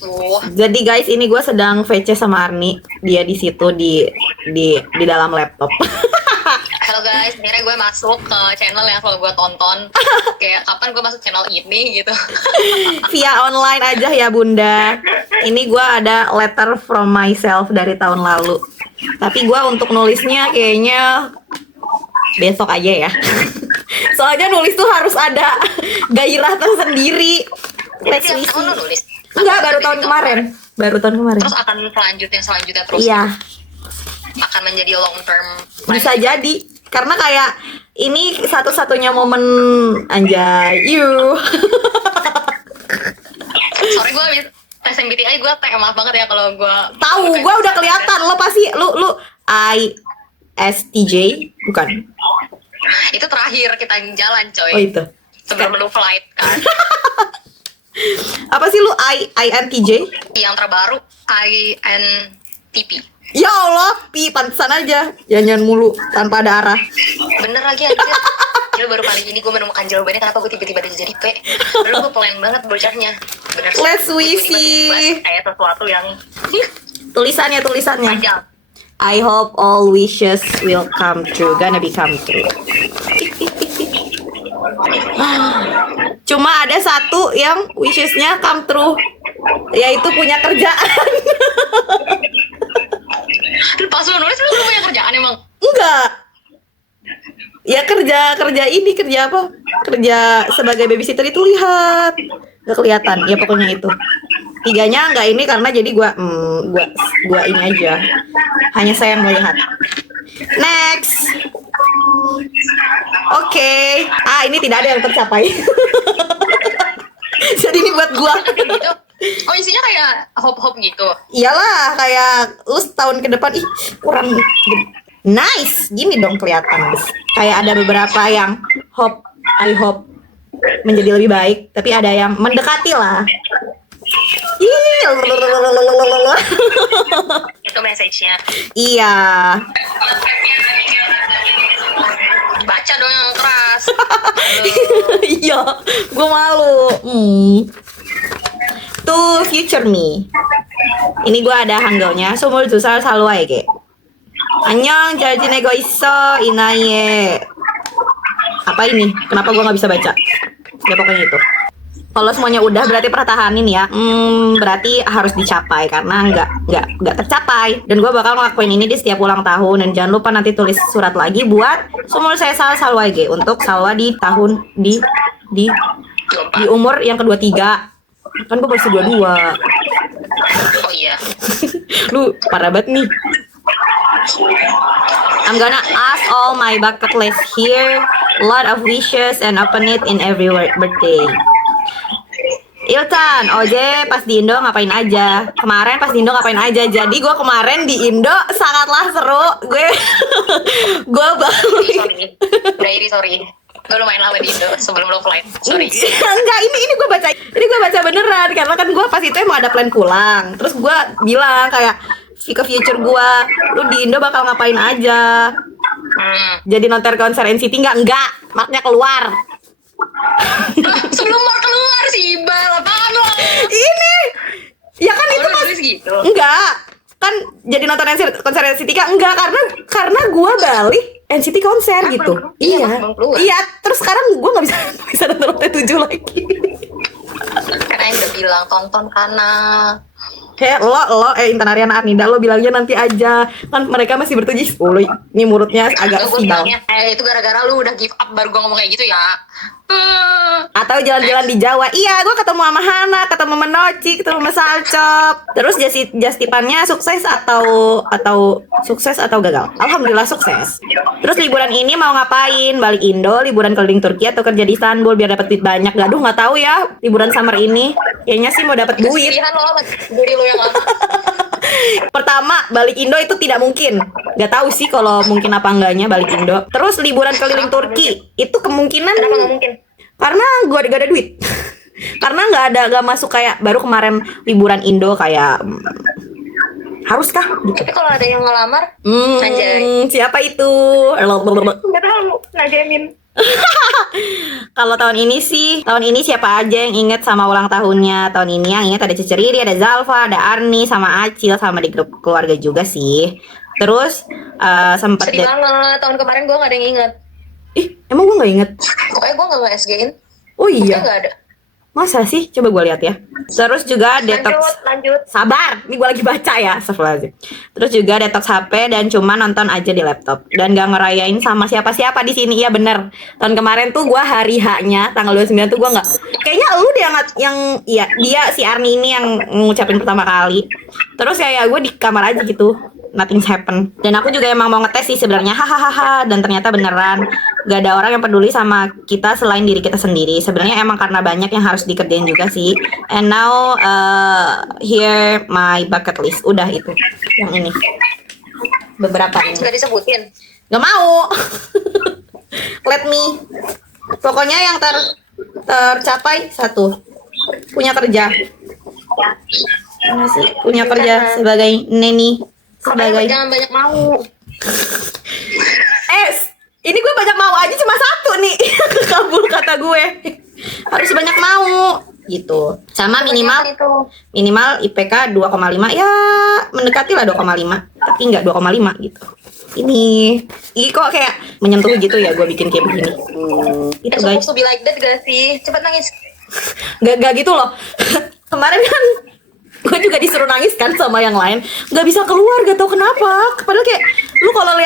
Tuh. Jadi guys, ini gue sedang VC sama Arni. Dia di situ di dalam laptop. Halo guys, akhirnya gue masuk ke channel yang selalu gue tonton. Kayak kapan gue masuk channel ini gitu. Via online aja ya Bunda. Ini gue ada letter from myself dari tahun lalu. Tapi gue untuk nulisnya kayaknya besok aja ya. Soalnya nulis tuh harus ada gairah tersendiri. Let's Jadi see. tahun lu nulis? Enggak, baru tahun kemarin. Baru tahun kemarin. Terus akan selanjutnya terus. Iya, Akan menjadi long term. bisa jadi. Karena kayak ini satu-satunya momen anjay. Sorry gue SMBTI gue maaf banget ya kalau gue Tahu, gue udah kelihatan lo pasti lu ISTJ bukan? itu terakhir kita jalan coy. Oh itu. Sebelum lu flight kan. Apa sih lu INTJ? Yang terbaru INTP. Ya Allah, Pi, pantesan aja. Nyanyian mulu tanpa ada arah. Bener lagi anjir. Gila, baru kali ini gue menemukan jawabannya kenapa gue tiba-tiba jadi P. Dulu gue plan banget bocahnya. Bener. Let's we Gue tiba-tiba see. tumbas kayak sesuatu yang Tulisannya. panjang. I hope all wishes will come true. Gonna become true. Cuma ada satu yang wishesnya come true, yaitu punya kerjaan. Lu pas lu nulis lu punya kerjaan emang? Enggak. Ya kerja ini kerja apa? Kerja sebagai babysitter itu lihat. Nggak kelihatan. Ya pokoknya itu. Tiganya enggak ini karena jadi gua ini aja. Hanya saya yang melihat. Next. Oke. Ini tidak ada yang tercapai. Jadi ini buat gua. Gitu. Oh isinya kayak hop-hop gitu. Iyalah, kayak lu setahun ke depan kurang nice. Gini dong kelihatan. Kayak ada beberapa yang I hope menjadi lebih baik, tapi ada yang mendekati lah. Itu message-nya. Iya. Baca dong yang keras. Iya, gue malu. To future me. Ini gue ada hanggaonya. 22살 살로아에게. 안녕, 잘 지내고 있어, 이나이에. Apa ini? Kenapa gue nggak bisa baca? Ya pokoknya itu. Kalau semuanya udah berarti pertahanin ya. Berarti harus dicapai karena nggak tercapai. Dan gue bakal ngelakuin ini di setiap ulang tahun. Dan jangan lupa nanti tulis surat lagi buat Sumul Sesal Salwage untuk Salwa di tahun di umur yang kedua-tiga. Kan gue baru 22. Oh iya. Lu parah banget nih. I'm gonna ask all my bucket list here. Lot of wishes and open it in every birthday. Iltan, Oje pas di Indo ngapain aja? Kemarin pas di Indo ngapain aja? Jadi gue kemarin di Indo sangatlah seru. Gue balik. Sorry. Gue lumayan lama di Indo sebelum lo flight. Sorry. Enggak, ini gue baca. Ini gue baca beneran karena kan gue pas itu emang ada plan pulang. Terus gue bilang kayak ke future gue, lu di Indo bakal ngapain aja? Jadi nonton konser NCT enggak, maknya keluar. Sebelum Mark keluar sih Ibal, apaan lo? Ini ya kan itu pas gitu. enggak kan jadi nonton konser NCT enggak karena gue balik NCT konser Kan gitu. belum- iya, belum keluar. Iya, terus sekarang gue nggak bisa nonton T7 lagi. Karena yang udah bilang tonton karena Kayak lo Intan Aryana Arnida lo bilangnya nanti aja kan mereka masih bertujuh. Oh lo ini mulutnya agak gue sibal. bilangnya itu gara-gara lu udah give up baru gue ngomong kayak gitu ya. Atau jalan-jalan di Jawa. Iya, gue ketemu sama Hana, ketemu sama Noci, ketemu sama Salcop. Terus Jastipannya sukses atau sukses atau gagal? Alhamdulillah sukses. Terus liburan ini mau ngapain? Balik Indo, liburan keliling Turki atau kerja di Istanbul biar dapat duit banyak? Gaduh, nggak tahu ya. Liburan summer ini kayaknya sih mau dapat duit. Pilihan lo apa? Diri lo yang lama. Pertama, balik Indo itu tidak mungkin. Gak tahu sih kalau mungkin apa enggaknya balik Indo. Terus liburan keliling Turki itu kemungkinan Kenapa nggak mungkin? karena gue gak ada duit. Karena gak masuk kayak baru kemarin liburan Indo kayak haruskah gitu. Tapi kalau ada yang ngelamar, anjay. Siapa itu? Nggak tahu, nggak jamin. Kalau tahun ini siapa aja yang inget sama ulang tahunnya tahun ini? Yang inget ada Cici Riri, ada Zalfa, ada Arni, sama Acil, sama di grup keluarga juga sih. Terus sempet Sedih banget, tahun kemarin gue gak ada yang inget. Ih, emang gue nggak inget? Pokoknya gue gak nge-SG-in. Oh Pokoknya iya, gak ada. masa sih? Coba gue lihat ya. Terus juga detox. Lanjut. Sabar, ini gue lagi baca ya, astagfirullahaladzim. Terus juga detox HP dan cuma nonton aja di laptop dan gak ngerayain sama siapa-siapa di sini. Iya bener. Tahun kemarin tuh gue hari H-nya tanggal 29 tuh gue nggak. Kayaknya lu deh yang iya dia si Arni ini yang ngucapin pertama kali. Terus ya gue di kamar aja gitu. Nothing's happen. Dan aku juga emang mau ngetes sih sebenarnya, hahaha, dan ternyata beneran gak ada orang yang peduli sama kita selain diri kita sendiri. Sebenarnya emang karena banyak yang harus dikerjain juga sih. And now here my bucket list. Udah itu yang ini. Beberapa ini. Gak disebutin. Gak mau. Let me. Pokoknya yang tercapai satu. Punya kerja. Mana sih? Punya kerja sebagai neni. Sebagai Jangan banyak mau. Ini gue banyak mau aja cuma satu nih. Kabul kata gue. Harus banyak mau gitu. Sama minimal IPK 2,5 ya mendekati lah 2,5 tapi nggak 2,5 gitu. Ini kok kayak menyentuh gitu ya gue bikin kayak begini. Itu guys. Supposed to be like that gak sih? Cepet nangis. Gak gitu loh. Kemarin kan gue juga disuruh nangis kan sama yang lain, nggak bisa keluar, gak tau kenapa. Padahal kayak lu kalau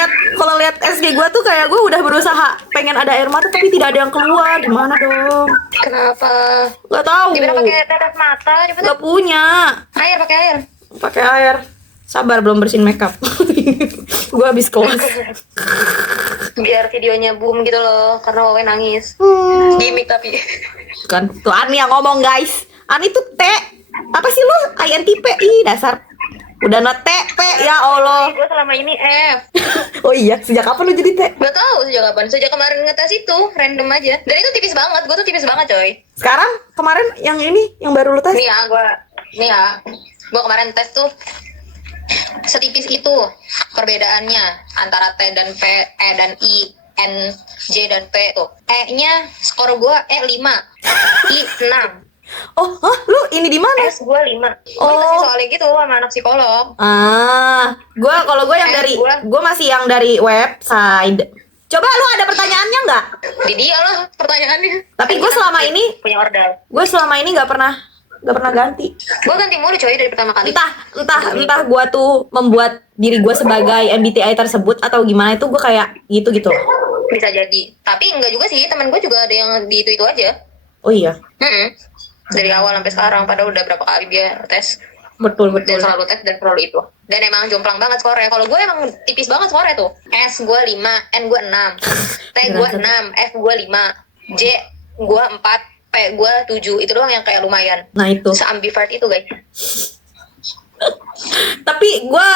lihat SG gue tuh kayak gue udah berusaha pengen ada air mata tapi tidak ada yang keluar. Gimana dong? Kenapa? Gak tahu. Gimana pakai tetes mata? Gak punya. Air, pakai air. Pakai air. Sabar belum bersihin makeup. Gue habis kelas. Biar videonya boom gitu loh, karena Wawe nangis. Gimik tapi. Kan tuh Ani yang ngomong guys. Ani tuh T. Apa sih lu? INTP. Ih dasar. Udah not TP ya Allah. Gue selama ini F. Oh iya, sejak kapan lu jadi T? Gak tahu sejak kapan. Sejak kemarin ngetes itu, random aja. Dan itu tipis banget. Gue tuh tipis banget coy. Sekarang kemarin yang ini yang baru lu tes? Nih ya, gue kemarin tes tuh setipis itu perbedaannya antara T dan P, E dan I, N, J dan P tuh. E-nya skor gue E5, I 6. Oh, lu ini di mana? S gue 5. Oh. Gue kasih soalnya gitu sama anak psikolog. Kalau gue yang dari gue masih yang dari website. Coba lu ada pertanyaannya nggak? Di dia lah pertanyaannya. Tapi gue selama ini punya ordal. Gue selama ini nggak pernah ganti. Gue ganti mulu coy dari pertama kali. Entah gue tuh membuat diri gue sebagai MBTI tersebut atau gimana itu gue kayak gitu. Bisa jadi. Tapi enggak juga sih, teman gue juga ada yang di itu aja. Oh iya. Dari awal sampai sekarang, padahal udah berapa kali dia tes. Betul. Dan selalu tes dan selalu itu. Dan emang jomplang banget skornya. Kalau gue emang tipis banget skornya tuh. S gue 5, N gue 6, T gue 6, F gue 5, J gue 4, P gue 7. Itu doang yang kayak lumayan. Nah itu. Se-ambivert itu guys. Tapi gue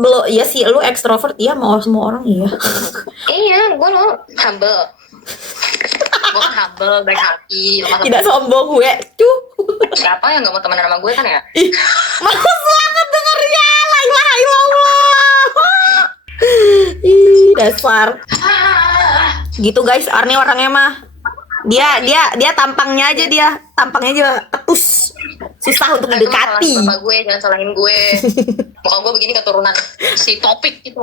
belum, ya sih lu ekstrovert ya, mau semua orang iya. Iya, gue lo humble. Gue kan humble, baik hati. Tidak sombong gue, cuh. Siapa yang gak mau temenan sama gue kan ya? Ih, males banget dengernya. La ilaha illallah. Ih, dasar. Gitu guys, Arni orangnya mah. Dia tampangnya aja ketus. Susah untuk mendekati. Bapak gue, jangan salahin gue. Muka gue begini keturunan si Topik gitu.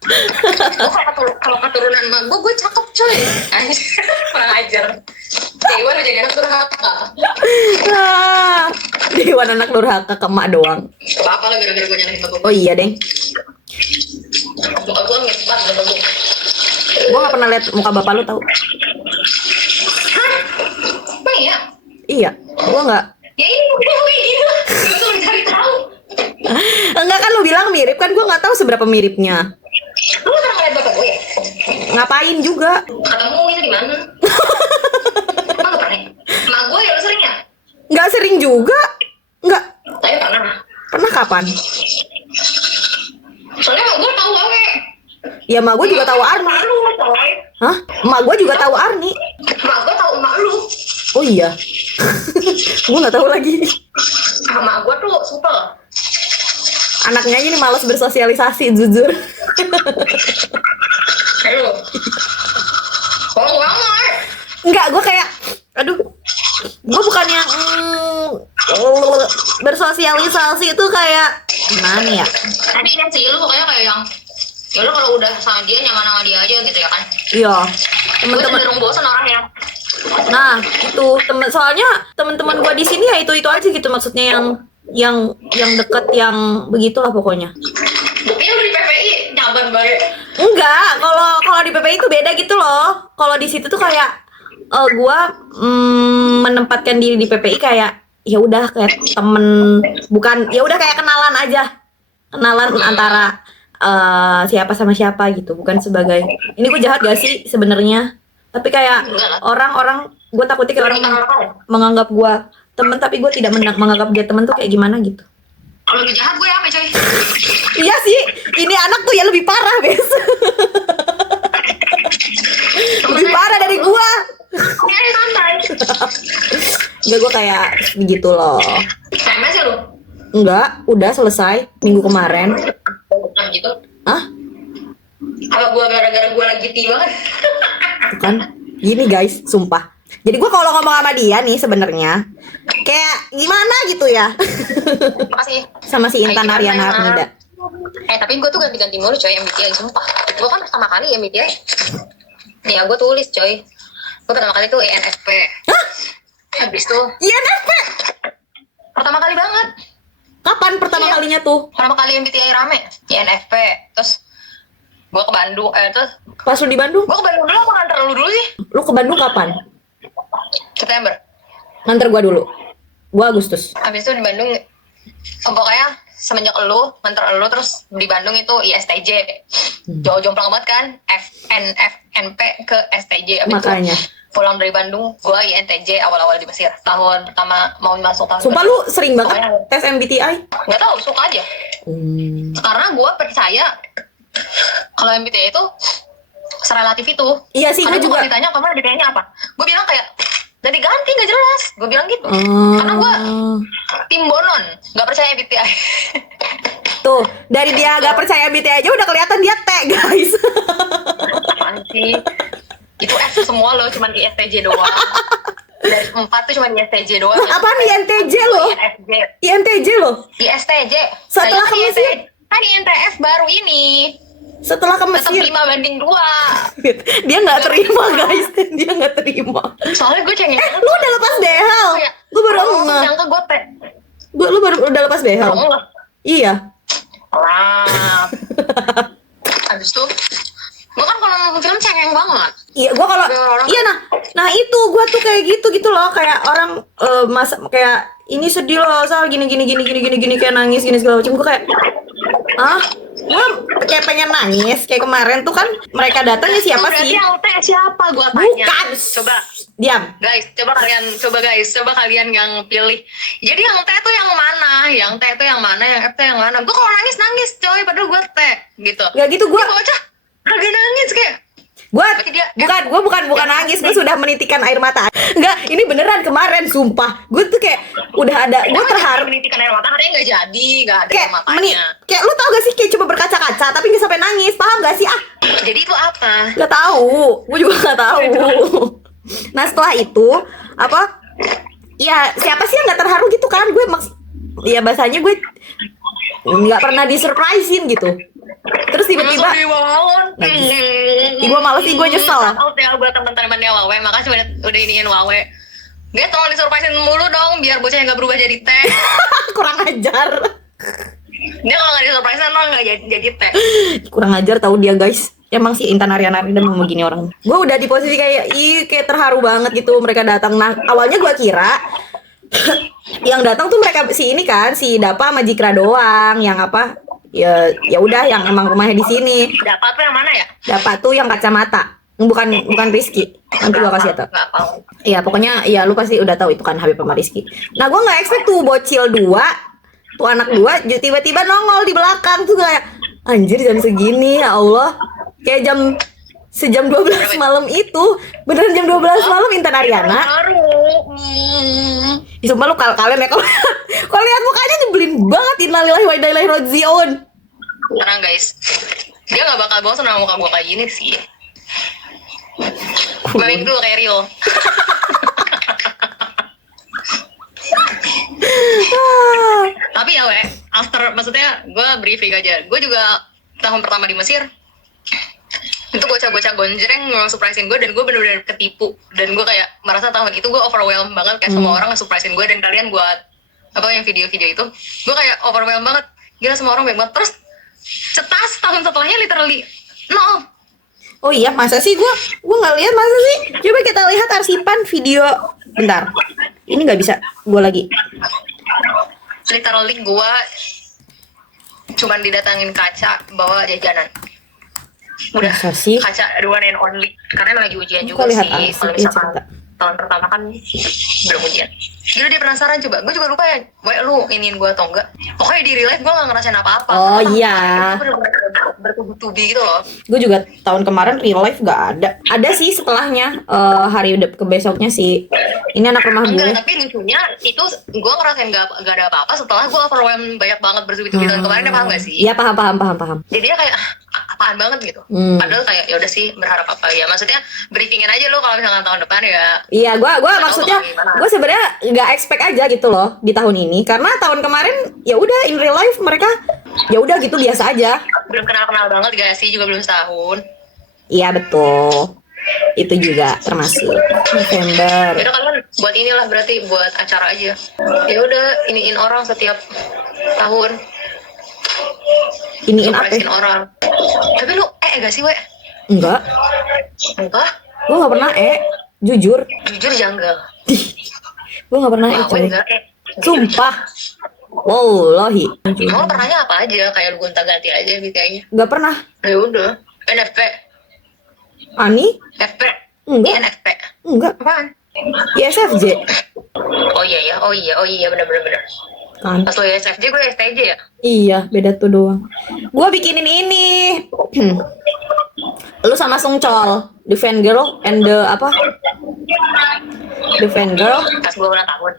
Kalau keturunan emak gue cakep coy. Kurang ajar. Dewan udah jadi anak durhaka. Dewan anak durhaka ke emak doang. Apa lah gara-gara gue nyalahin bapak gue. Oh iya deng. Muka gue ngebat bapak gue. Gue gak pernah lihat muka bapak lu tau. Hah? Apa ya? Iya, gue gak. Ya ini udah kayak gitu. Gue tuh mencari tahu. Enggak kan lu bilang mirip kan, gue gak tahu seberapa miripnya. Lu gak pernah ngeliat bapak gue ya? Ngapain juga? Ketemu itu di mana? Emang gak pernah? Emak gue ya lu sering ya? Gak sering juga. Enggak. Tapi pernah. Pernah kapan? Soalnya emak gue tahu gue. Ya emak gue juga tahu Arni. Emak lu coy. Hah? Emak gue juga tahu Arni. Emak gue tahu emak lu. Oh iya. Gue gak tahu lagi. Emak gue tuh supel. Anaknya aja nih malas bersosialisasi, jujur. Ayo. Oh banget. Enggak, gue kayak aduh, gue bukan yang bersosialisasi itu kayak gimana ya. Tapi ini sih lu pokoknya kayak yang ya lu kalau udah sama dia nyaman sama dia aja gitu ya kan. Iya, Gue teman-teman. cenderung bosan orangnya. Nah, itu soalnya teman-teman gue di sini ya itu aja gitu, maksudnya yang deket, yang begitulah pokoknya. Buktinya lu di PPI nyaman banget. Enggak, kalau di PPI itu beda gitu loh. Kalau di situ tuh kayak gua menempatkan diri di PPI kayak ya udah kayak temen, bukan ya udah kayak kenalan aja. Kenalan antara siapa sama siapa gitu, bukan sebagai ini gue jahat gak sih sebenarnya. Tapi kayak orang-orang, gue takutnya kayak orang menganggap gua temen tapi gue tidak menganggap dia temen tuh kayak gimana gitu. Kalau lebih jahat gue ya coy. Iya sih, ini anak tuh ya lebih parah, Bes. Lebih parah dari gua. Ini santai. Enggak, gua kayak begitu loh. SMS ya lu? Enggak, udah selesai minggu kemarin. Gitu. Hah? Apa gua gara-gara gua lagi banget? Bukan. Gini guys, sumpah. Jadi gua kalau ngomong sama dia nih sebenarnya kayak gimana gitu ya. Makasih. Sama si Intan Aryana Arnida. Tapi gue tuh ganti-ganti mulu coy MBTI, sumpah. Gue kan pertama kali MBTI. Nih ya gue tulis coy. Gue pertama kali tuh ENFP. Hah? Habis tuh INFP? pertama kali banget. Kapan pertama Iya. kalinya tuh? Pertama kali MBTI rame INFP. Terus gue ke Bandung. Terus Pas lu di Bandung? gue ke Bandung dulu apa nganter lu dulu sih? Lu ke Bandung kapan? September. Nganter gua dulu. Gua Agustus. Habis itu di Bandung pokoknya semenjak elu nganter elu terus di Bandung itu ISTJ. Jauh jomplang banget kan, FNP ke STJ. Abis Makanya. itu pulang dari Bandung gua INTJ awal-awal di Mesir, tahun pertama mau masuk tahun Sumpah lu sering banget Pokoknya- tes MBTI? nggak tahu, suka aja karena gua percaya kalau MBTI itu serelatif itu. Iya sih, Karena gua juga. kalau ditanya kamu MBTI-nya apa, gua bilang kayak jadi ganti nggak jelas, gua bilang gitu. Karena gua tim bonon, nggak percaya MBTI. Tuh, dari dia gak percaya MBTI aja udah kelihatan dia T, guys. Apaan sih? Itu F semua loh, cuman ISTJ doang. Dari 4 tuh cuman ISTJ doang. Lah, apaan INTJ loh? INFJ. INTJ loh. ISTJ. Setelah Nah, ke Mesir. Kan INTF baru ini. Setelah ke Tetap Mesir. 5/2. Dia gak terima, guys. Dia gak terima. Soalnya gue cengeng. Lu udah lepas behel. Gue baru ngeh. Yang ke gue teh. Lu baru udah lepas behel. Baru ngeh. Iya. Wah. Habis itu gue kan kalau nonton film cengeng banget. Iya, gua kalau iya nah itu gua tuh kayak gitu loh, kayak orang masa kayak ini sedih loh soal gini kayak nangis gini segala macam. Gua kayak gua kayak pengen nangis kayak kemarin tuh kan mereka datang ya siapa Berarti sih? yang teh siapa gue tanya? Bukan. Coba. Diam. Guys, coba kalian yang pilih. Jadi yang T tuh yang mana? Yang T tuh yang mana? Yang F tuh yang mana? Gue kalau nangis coy, padahal gue T gitu. Gak gitu gua. Ini bocah kagak nangis kayak. Gua Berarti dia- bukan nangis, gua sudah menitikan air mata. Enggak, ini beneran kemarin sumpah. Gua tuh kayak udah ada, gua terharu. Menitikan air mata, katanya nggak jadi, nggak ada Kayak matanya. kayak lu tau gak sih kayak coba berkaca-kaca tapi nggak sampai nangis, paham gak sih? Jadi itu apa? Gak tahu, gue juga gak tahu. Nah setelah itu apa? Ya siapa sih yang nggak terharu gitu kan? Gue ya bahasanya gue nggak pernah disurprisein gitu. Terus tiba-tiba, Langsung dibangun. Ih, gua males sih, gua nyesel. Shout out ya buat teman-temannya Wawe, makasih udah iniin Wawe. Dia tolong disurprisein mulu dong, biar bocahnya nggak berubah jadi teh. kurang ajar. Dia kalau nggak disurprisein emang nggak jadi teh. Kurang ajar tahu dia guys. Emang si Intan Aryana Arnida mau begini orang. Gue udah di posisi kayak terharu banget gitu mereka datang. Nah awalnya gue kira yang datang tuh mereka si ini kan si Dapa sama Jikra doang, yang apa ya udah yang emang rumahnya di sini. Dapat tuh yang mana ya? Dapa tuh yang kacamata, bukan Rizky. Nanti gue kasih tau. Nggak tahu. Iya pokoknya ya lu pasti udah tahu itu kan Habib sama Rizky. Nah gue nggak expect tuh bocil dua, tuh anak dua tiba-tiba nongol di belakang tuh kayak anjir jam segini ya Allah, kayak sejam 12 malam itu beneran jam 12 malam Intan Aryana. Baru. Ih, sumpah lu kalian ya kalau lihat mukanya nyebelin banget. Innalillahi wa inna ilaihi rajiun. Tenang guys, dia nggak bakal bosan sama muka gue kayak gini sih. Main dulu kayak Rio. Tapi ya maksudnya gue briefing aja. Gue juga tahun pertama di Mesir itu bocah-bocah gonjreng nge-surprisein gue dan gue bener-bener ketipu, dan gue kayak merasa tahun itu gue overwhelmed banget, kayak semua orang nge-surprisein gue, dan kalian buat apa yang video-video itu gue kayak overwhelmed banget, gila semua orang baik banget. Terus cetas tahun setelahnya literally no. Oh iya, masa sih gue nggak lihat, masa sih? Coba kita lihat arsipan video. Bentar, ini nggak bisa, gue lagi. Literally gue cuman didatangin kaca bawa jajanan. Udah, Masa sih? kaca the one and only. Karena lagi ujian Kok juga lihat sih. arsip Kalau ya, misalkan cerita? tahun pertama kan belum ujian. Gila dia penasaran coba. Gue juga lupa ya, lu iniin gue atau enggak. Pokoknya di real life gue gak ngerasain apa-apa. Oh Karena iya. Gue bener-bener bertubi-tubi gitu loh. Gue juga tahun kemarin real life gak ada. Ada sih setelahnya, hari udah ke besoknya sih. Ini anak rumah gue. Enggak, tapi lucunya itu gue ngerasain gak ada apa-apa setelah gue overwhelmed banyak banget bertubi-tubi tahun kemarin. Dia paham gak sih? Iya, paham. Jadi dia kayak apaan banget gitu. Padahal kayak ya udah sih berharap apa ya. Maksudnya briefingin aja lo kalau misalkan tahun depan ya. Iya, gue Nggak maksudnya tahu gimana. gue sebenarnya nggak expect aja gitu loh di tahun ini, karena tahun kemarin ya udah in real life mereka ya udah gitu biasa aja. Belum kenal-kenal banget gak sih, juga belum setahun. Iya betul, itu juga termasuk November. Yaudah kalian buat inilah berarti buat acara aja. Ya udah iniin orang setiap tahun. Iniin apa? Surprisein orang. Tapi lu gak sih we? Enggak, Enggak. gue nggak pernah jujur, Jujur janggal. gue nggak pernah Wah, coy. gue enggak Sumpah, wallahi, Emang lu pernahnya apa aja? Kayak lu gonta-ganti aja gitu kayaknya. nggak pernah. Ya udah. NFP. Ani? FP. Enggak. INFP. Enggak. Apaan? ISFJ Oh iya ya. Oh iya benar. kan? Pas lu SFJ gue STJ ya? Iya, beda tuh doang. Gue bikinin ini. Lu sama Sungcol, the fan girl and the apa? The fan girl. Pas gue ulang tahun.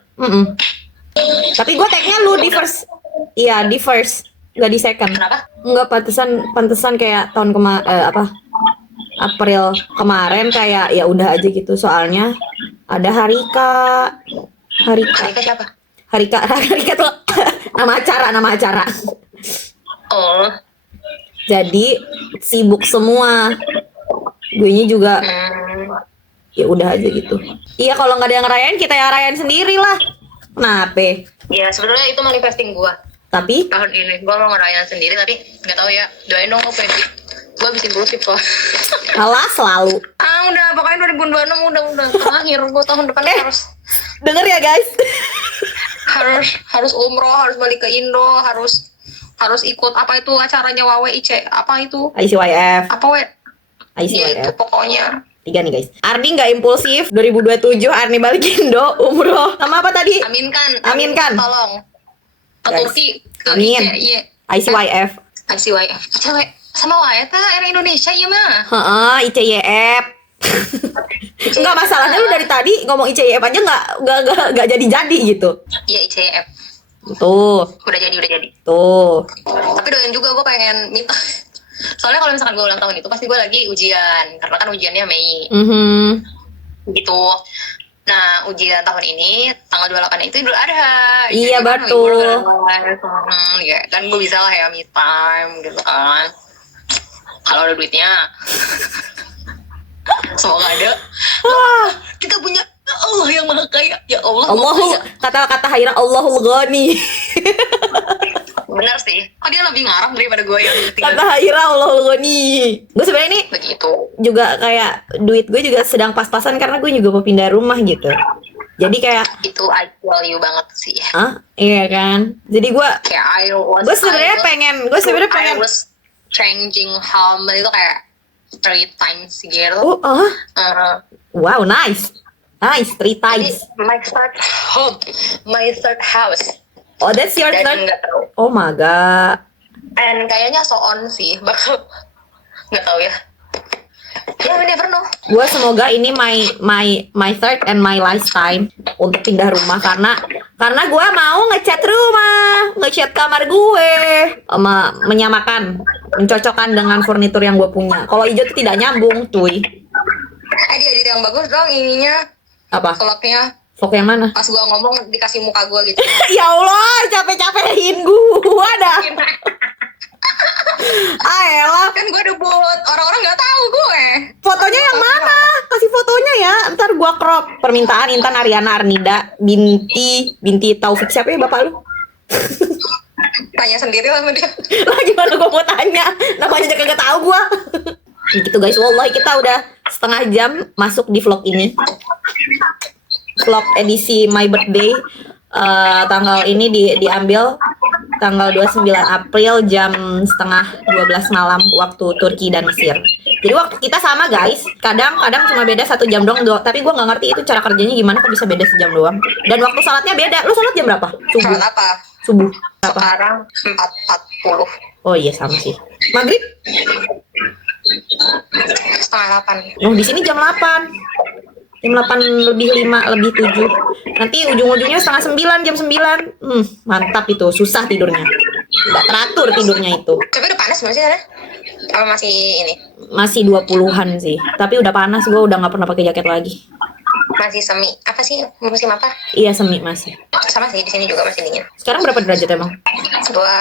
Tapi gue tagnya lu di first. Iya, di first, nggak di second. Kenapa? Enggak, pantesan kayak tahun April kemarin kayak ya udah aja gitu, soalnya ada Harika Harika siapa? Harika tuh nama acara. Oh. Jadi sibuk semua. Guenya juga ya udah aja gitu. Iya, kalau nggak ada yang ngerayain, kita yang ngerayain sendiri lah. Kenapa? Ya sebenarnya itu manifesting gue Tapi tahun ini. Gue mau ngerayain sendiri tapi nggak tahu ya. Doain dong gue pengen. Gue habis impulsif kok. kalah selalu. Udah pokoknya 2026 udah terakhir. Gue tahun depan harus Denger ya guys. harus umroh, harus balik ke Indo, harus ikut apa itu acaranya Wawe IC apa itu? ICYF. Apa we? Ya itu ICYF. pokoknya. 3 nih guys. Arni nggak impulsif. 2027 Arni balik Indo umroh. Sama apa tadi? Aminkan. Tolong. Ke Guys. Turki. Ke Amin. Iya. ICYF. ICYF. Cewek sama wae ta Air Indonesia ya mah. Heeh, ICYF. Enggak, masalahnya lu dari tadi ngomong ICYF aja nggak jadi gitu. Iya ICF. Tuh, Udah jadi. tuh. Tapi doain juga gue pengen minta. Soalnya kalau misalkan gue ulang tahun itu pasti gue lagi ujian, karena kan ujiannya Mei gitu. Nah ujian tahun ini tanggal 28 itu Idul Adha. Iya, Jadi kan betul. libur kan. Ya kan gue bisa lah ya me time gitu kan. Kalau ada duitnya. Semoga ada. Kita punya Allah yang maha kaya. Ya Allah. Allahu, kata Haira, Allahul Ghani. Benar sih. Kok dia lebih ngarang daripada gue yang tinggal Kata Haira, Allahul Ghani. Gue sebenarnya ini begitu. juga kayak duit gue juga sedang pas-pasan karena gue juga mau pindah rumah gitu. Jadi kayak, Itu I feel you banget sih. iya kan. Jadi gue Kayak gue sebenarnya pengen I was changing home itu kayak 3 times gitu. wow, nice 3 times. Jadi my third house. Oh, that's your Dan third. nggak tahu. Oh my god. And kayaknya so on sih bakal nggak tahu ya. Ya we never know. Gue semoga ini my third and my last time untuk pindah rumah, karena gue mau ngecat rumah, ngecat kamar gue, menyamakan, mencocokkan dengan furnitur yang gue punya. Kalau hijau tuh tidak nyambung, cuy. Dia yang bagus dong ininya, Apa? vlognya. Vlog yang mana? Pas gua ngomong dikasih muka gua gitu. Ya Allah, capek-capekin gua dah. Ah elah. Kan gua debut, orang-orang nggak tahu gue. Fotonya yang mana? Kasih fotonya ya. Ntar gua crop. Permintaan Intan Ariana Arnida binti Taufik, siapa ya bapak lu? Tanya sendiri lah sama dia. Lah gimana gua mau tanya? Namanya aja kagak tahu gua. Gitu guys, wallahi kita udah setengah jam masuk di vlog ini. Vlog edisi My Birthday. Tanggal ini diambil tanggal 29 April jam setengah 12 malam waktu Turki dan Mesir. Jadi waktu kita sama guys, kadang cuma beda 1 jam doang, tapi gue nggak ngerti itu cara kerjanya gimana kok bisa beda sejam doang. Dan waktu sholatnya beda. Lu sholat jam berapa? Subuh. Salat apa? Subuh. Apa? Sekarang 4.40. Oh iya sama sih. Maghrib? Setengah 8. Oh di sini jam 8. Jam 8 lebih 5 lebih 7. Nanti ujung-ujungnya setengah 9, jam 9. Mantap itu, susah tidurnya. Nggak teratur tidurnya itu. Tapi udah panas masih ada? Apa masih ini? Masih 20-an sih. Tapi udah panas, gue udah nggak pernah pakai jaket lagi. Masih semi. Apa sih? Musim apa? Iya semi masih. Sama sih, di sini juga masih dingin. Sekarang berapa derajat emang? 21.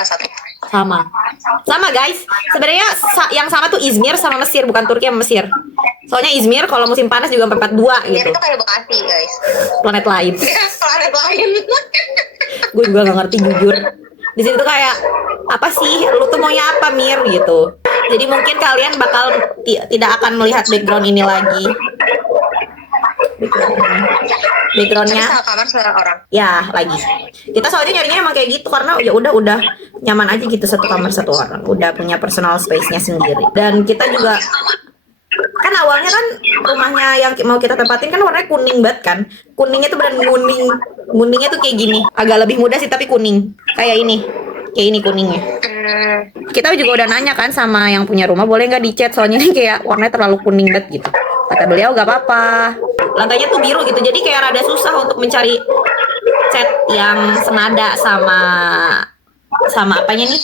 Sama guys. Sebenarnya yang sama tuh Izmir sama Mesir, bukan Turki sama Mesir. Soalnya Izmir kalau musim panas juga 42 Dia gitu. itu kayak Bekasi guys. Planet lain. Dia planet lain. Gue juga gak ngerti jujur. Di sini tuh kayak apa sih? Lu tuh maunya apa Mir gitu. Jadi mungkin kalian bakal tidak akan melihat background ini lagi. Backgroundnya Tapi sama kamar sama orang. ya lagi. Kita soalnya nyarinya emang kayak gitu karena ya udah nyaman aja gitu, satu kamar satu orang. Udah punya personal space-nya sendiri. Dan kita juga kan awalnya kan rumahnya yang mau kita tempatin kan warnanya kuning banget kan. Kuningnya tuh beneran kuning. Kuningnya tuh kayak gini. Agak lebih muda sih tapi kuning. Kayak ini. Kayak ini kuningnya. Kita juga udah nanya kan sama yang punya rumah, boleh nggak dicat soalnya ini kayak warnanya terlalu kuning banget gitu. Kata beliau gak apa-apa. Lantainya tuh biru gitu, jadi kayak rada susah untuk mencari cat yang senada sama apanya nih,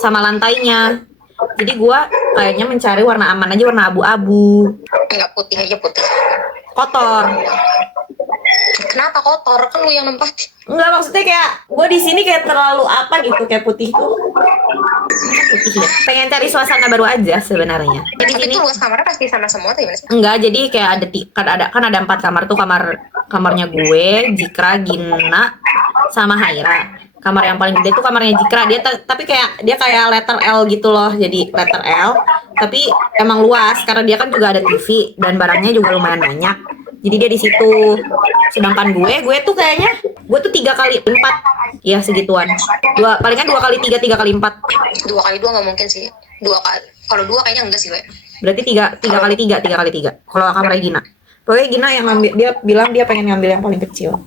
sama lantainya. Jadi gua kayaknya mencari warna aman aja, warna abu-abu. Enggak, putih aja, putih. Kotor. Kenapa kotor? Kan lu yang nempatin. Enggak, maksudnya kayak gue di sini kayak terlalu apa gitu, kayak putih tuh. Putih ya. Pengen cari suasana baru aja sebenarnya. Jadi Tapi sini itu luas kamarnya pasti sama semua tuh gimana sih? enggak, jadi kayak ada 4 kamar tuh, kamarnya gue, Jikra, Gina, sama Haira. Kamar yang paling gede tuh kamarnya Jikra, tapi kayak dia kayak letter L gitu loh, jadi letter L, tapi emang luas karena dia kan juga ada TV dan barangnya juga lumayan banyak. Jadi dia di situ. Sedangkan gue tuh kayaknya gue tuh 3 kali 4, ya segituan. Palingan 2 kali 3, 3 kali 4. 2 kali 2 nggak mungkin sih. 2 kali. Kalau 2 kayaknya enggak sih, we. Berarti 3 kali 3, 3 kali 3. Kalau kamarnya Gina. Pokoknya Gina yang ngambil, dia bilang dia pengen ngambil yang paling kecil.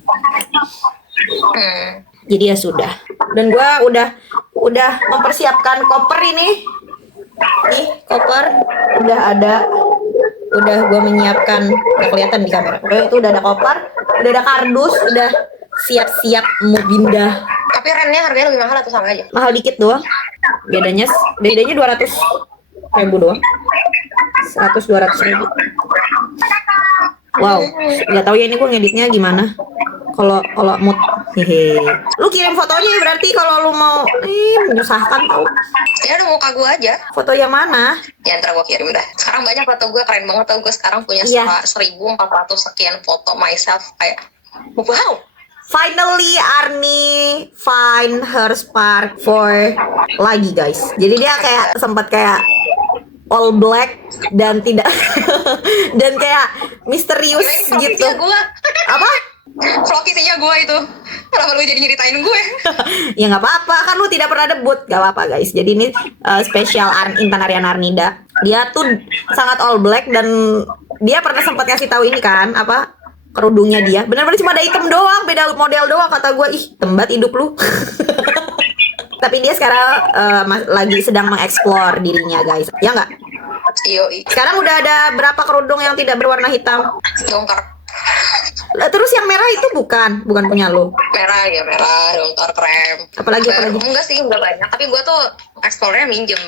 Jadi ya sudah. Dan gue udah mempersiapkan koper ini. Nih, koper udah ada. Udah gue menyiapkan, udah kelihatan di kamera. Pokoknya itu udah ada koper, udah ada kardus, udah siap-siap mau pindah. Tapi rennya harganya lebih mahal atau sama aja? Mahal dikit doang. Bedanya 200 ribu doang. 100-200 ribu. Wow, nggak tahu ya ini gue ngeditnya gimana. Kalau mood, hehe. Lu kirim fotonya ya berarti kalau lu mau menyusahkan tau. Ya udah muka gue aja. Foto yang mana? Ya ntar gue kirim dah. Sekarang banyak foto gue, keren banget tau. Gue sekarang punya Iya. 1.400 sekian foto myself. Kayak wow. Finally Arni find her spark for lagi guys. Jadi dia kayak sempat kayak all black dan tidak dan kayak misterius gitu. Gue. Apa? Vlog isinya gue itu. Kenapa lu jadi nyeritain gue? Ya nggak apa-apa, kan lu tidak pernah debut, nggak apa-apa guys. Jadi ini spesial Intan Ariana Arnida. Dia tuh sangat all black dan dia pernah sempat ngasih tahu ini kan apa kerudungnya dia. Benar-benar cuma ada hitam doang, beda model doang. Kata gue, ih tembat hidup lu. Tapi dia sekarang lagi sedang mengeksplor dirinya guys. Ya nggak? Yoi. Sekarang udah ada berapa kerudung yang tidak berwarna hitam? Dongkar. Terus yang merah itu bukan punya lo. Merah ya, merah, dongkar, krem. Apalagi? Enggak sih, enggak banyak. Tapi gue tuh eksplornya minjem.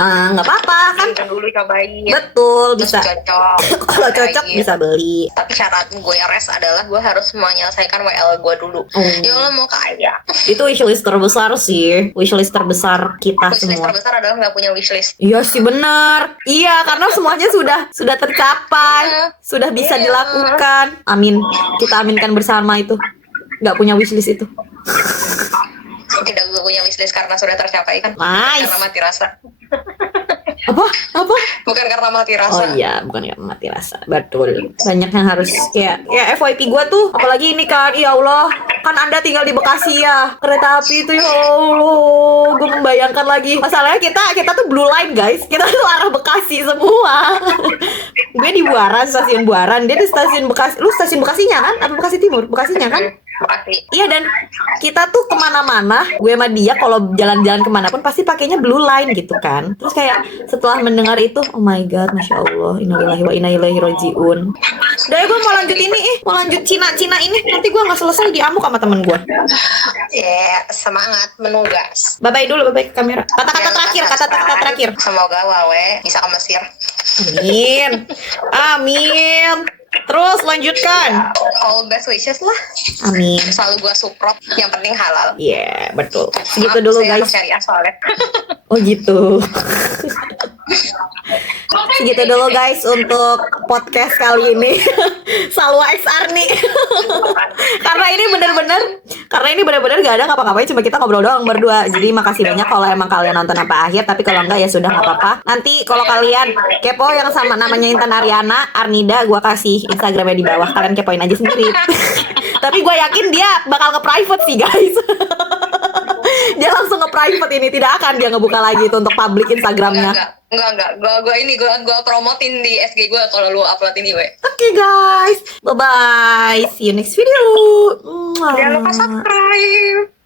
Nggak apa-apa kan. Kan dulu cobain. Betul, Terus bisa. cocok. Kalau cocok Cobain. bisa beli. Tapi syarat gue res adalah gue harus menyelesaikan WL gue dulu. Ya Allah mau kaya. Itu wishlist terbesar sih. Wishlist terbesar kita Wishlist semua. terbesar adalah nggak punya wishlist. Iya sih benar. Iya, karena semuanya sudah tercapai, sudah bisa Iya. dilakukan. Amin. Kita aminkan bersama itu. Nggak punya wishlist itu. Tidak gue punya wishlist karena sudah tercapai kan. Nice. Karena mati rasa. Apa? Bukan karena mati Oh rasa. iya, bukan karena mati rasa. Betul. Banyak yang harus kayak ya FYP gua tuh, apalagi ini kan, ya Allah, kan Anda tinggal di Bekasi ya. Kereta api itu ya Allah, gue membayangkan lagi. Masalahnya kita tuh blue line, guys. Kita tuh arah Bekasi semua. Gue di Buaran, stasiun Buaran. Dia di stasiun Bekasi. Lu stasiun Bekasinya kan? Apa Bekasi Timur? Bekasinya kan? Bekasi. Iya, dan kita tuh kemana-mana, gue sama dia kalau jalan-jalan kemana pun pasti pakainya blue line gitu kan. Terus kayak setelah mendengar itu, oh my god, masya Allah, innalillahi wa inna ilaihi rajiun. Udah, gue mau lanjut ini, mau lanjut Cina ini. Nanti gue nggak selesai diamuk sama temen gue. Ya, semangat menugas. Bye bye dulu, bye bye ke kamera. Kata-kata terakhir, kata-kata terakhir. Semoga Wawe bisa ke Mesir. Amin, amin. Terus lanjutkan. All best wishes lah. Amin. Selalu gua support. Yang penting halal. Iya, betul. Segitu Maaf, dulu saya guys. anak syariah soalnya. Oh gitu. Segitu dulu guys untuk podcast kali ini. Salwa X Arni. Karena ini bener-bener gak ada ngapa-ngapain, cuma kita ngobrol doang berdua. Jadi makasih banyak kalau emang kalian nonton sampai akhir. Tapi kalau enggak ya sudah, nggak apa-apa. Nanti kalau kalian kepo yang sama namanya Intan Ariana Arnida, gua kasih Instagramnya di bawah. Kalian kepoin aja sendiri. Tapi gue yakin dia bakal nge-private sih guys. Dia langsung nge-private ini, tidak akan dia ngebuka lagi itu untuk publik Instagramnya. Enggak. Gua promotin di SG gua kalau lu upload ini, we. Oke guys, bye bye. See you next video. Jangan lupa subscribe.